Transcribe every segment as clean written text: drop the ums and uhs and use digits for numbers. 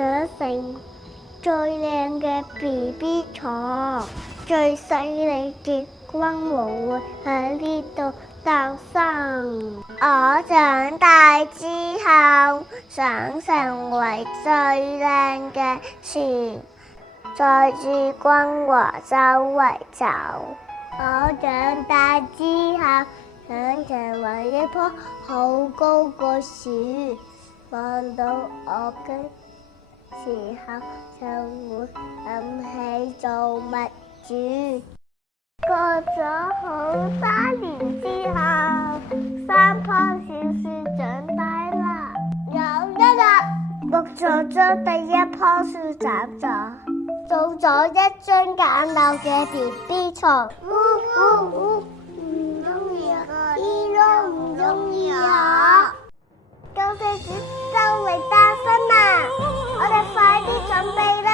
想成最靚嘅 BB 床，最犀利嘅君王會喺呢度誕生。我長大之後想成為最靚嘅樹，載住君王周圍走。我長大之後想成為一棵好高嘅樹，望到我嘅時候就會諗起做物主。過咗好多年之後，3棵小樹長大啦。有一日，木匠將第一棵樹斬咗，做咗一張簡陋嘅 BB 床。唔中意啊！依都唔中意啊！救世主就嚟誕生啦！我哋快啲準備啦！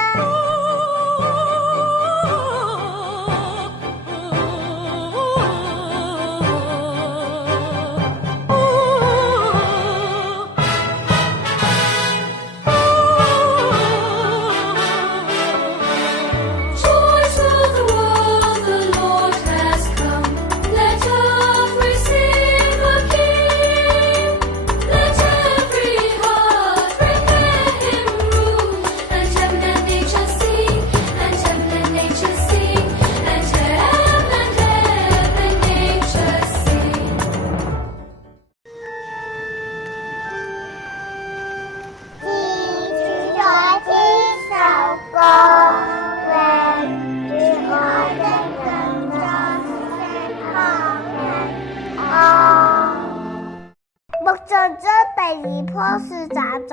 木匠將第2棵樹斬咗，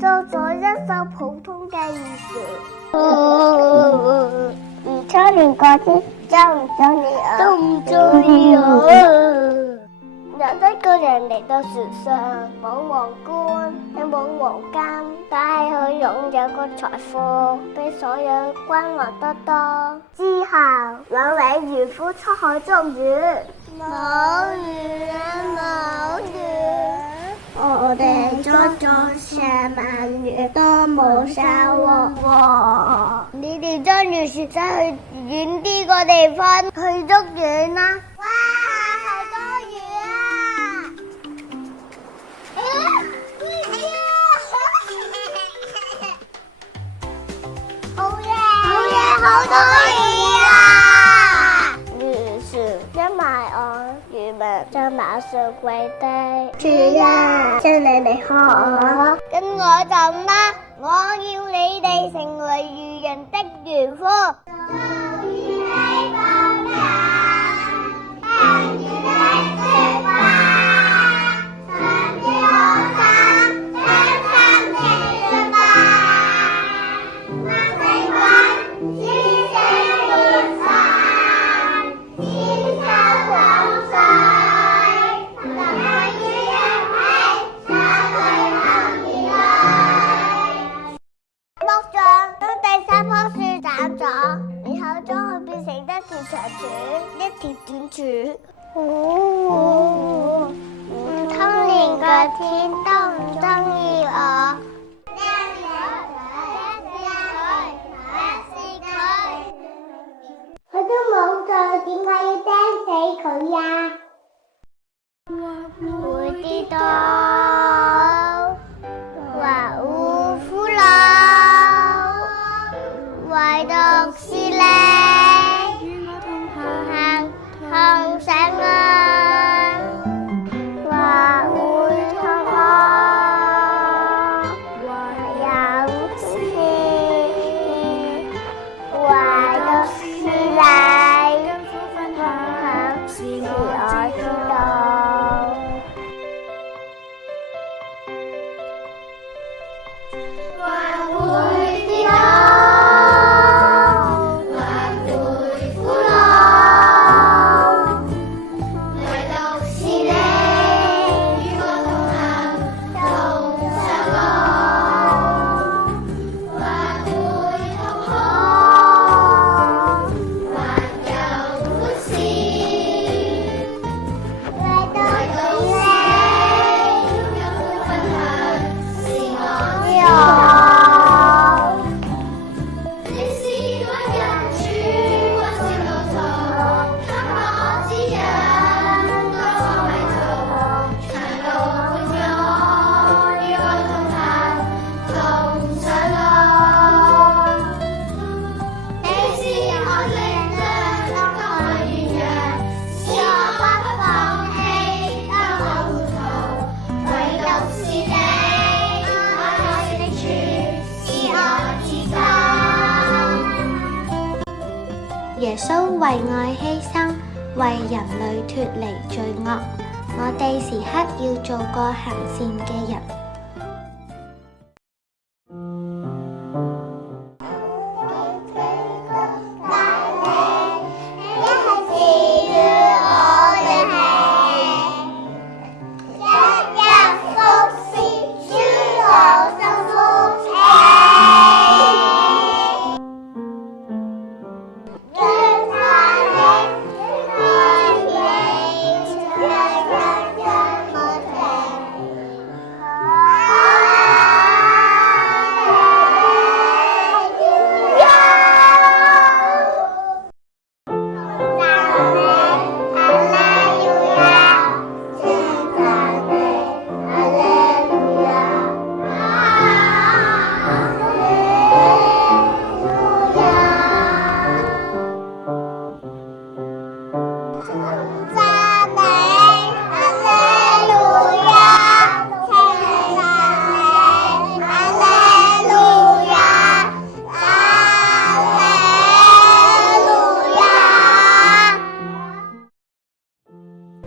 做咗一首普通嘅兒時。初年嗰啲中唔中意我？都唔中意我。有一個人嚟到樹上，冇皇冠，又冇皇冠，但係佢擁有個財富，比所有君王得多。之後，兩位漁夫出海捉魚，冇魚啊，冇魚。我哋捉咗成萬魚都冇收穫。你哋將魚船駛去遠啲個地方去捉魚啦！哇，好多魚啊！好嘢！好嘢！好多魚啊！魚船一埋岸，漁民就馬上跪低。主啊，請你嚟看我，跟我走啦！我要你哋成為漁人的漁夫。祝你放假，盼你來吃飯，身體好康，健康美麗吧。萬歲萬，謝謝你餐，今朝早睡，等我一日陪，下對後面來。木匠將第3棵樹斬咗，然後將佢變成一條長柱，一條短柱。唔通連個天都唔中意我？佢都冇做，點解要釘死佢呀？會跌倒，萬物腐朽，唯獨是你與我同行同上岸，話會錯過，唯有是唯獨是你，分享是我。穌為愛犧牲，為人類脫離罪惡。我哋時刻要做個行善嘅人。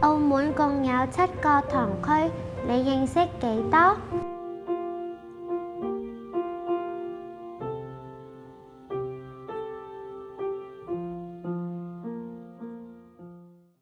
澳門共有7個堂區，你認識幾多？